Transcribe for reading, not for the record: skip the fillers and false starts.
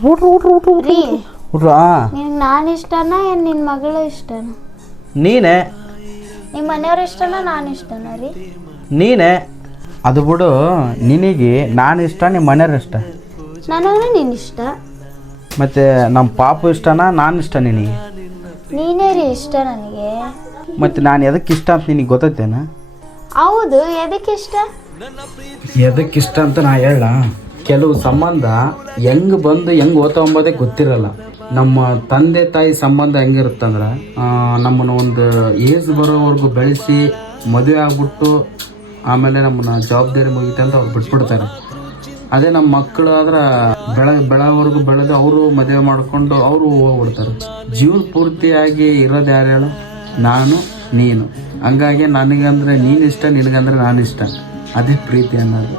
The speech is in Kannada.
ರೀ ಹುಡ್ರಾ ನಿನಗೆ ನಾನು ಇಷ್ಟನಾ ಏನು ನಿನ್ನ ಮಗಳು ಇಷ್ಟನಾ? ನೀನೇ ನಿಮ್ಮ ಮನೆಯವ್ರು ಇಷ್ಟನಾ ನಾನು ಇಷ್ಟನಾ ರೀ? ನೀನೇ ಅದು ಬಿಡು. ನಿನಗೆ ನಾನು ಇಷ್ಟ, ನಿಮ್ಮ ಮನೆಯವ್ರು ಇಷ್ಟ. ನನಗೂ ನೀನು ಇಷ್ಟ. ಮತ್ತು ನಮ್ಮ ಪಾಪು ಇಷ್ಟನಾ ನಾನು ಇಷ್ಟ ನಿನಗೆ? ನೀನೇ ರೀ ಇಷ್ಟ ನನಗೆ. ಮತ್ತು ನಾನು ಎದಕ್ಕೆ ಇಷ್ಟ ಅಂತ ನಿನಗೆ ಗೊತ್ತೈತೇನ? ಹೌದು, ಎದಕ್ಕೆ ಇಷ್ಟ? ಎದಕ್ಕೆ ಇಷ್ಟ ಅಂತ ನಾ ಹೇಳ. ಕೆಲವು ಸಂಬಂಧ ಹೆಂಗೆ ಬಂದು ಹೆಂಗೆ ಓದ್ಕೊಂಬೋದೇ ಗೊತ್ತಿರಲ್ಲ. ನಮ್ಮ ತಂದೆ ತಾಯಿ ಸಂಬಂಧ ಹೆಂಗಿರುತ್ತಂದ್ರೆ, ನಮ್ಮನ್ನು ಒಂದು ಏಜ್ ಬರೋವರೆಗೂ ಬೆಳೆಸಿ ಮದುವೆ ಆಗ್ಬಿಟ್ಟು ಆಮೇಲೆ ನಮ್ಮನ್ನ ಜವಾಬ್ದಾರಿ ಮುಗಿತೆ ಅಂತ ಅವ್ರು ಬಿಟ್ಬಿಡ್ತಾರೆ. ಅದೇ ನಮ್ಮ ಮಕ್ಕಳು ಆದ್ರೆ ಬೆಳವರೆಗೂ ಬೆಳೆದು ಅವರು ಮದುವೆ ಮಾಡಿಕೊಂಡು ಅವರು ಹೋಗ್ಬಿಡ್ತಾರೆ. ಜೀವನ ಪೂರ್ತಿಯಾಗಿ ಇರೋದು ಯಾರು ಹೇಳು? ನಾನು, ನೀನು. ಹಂಗಾಗಿ ನನಗಂದ್ರೆ ನೀನು ಇಷ್ಟ, ನಿನಗಂದ್ರೆ ನಾನು ಇಷ್ಟ. ಅದೇ ಪ್ರೀತಿ ಅನ್ನೋದು.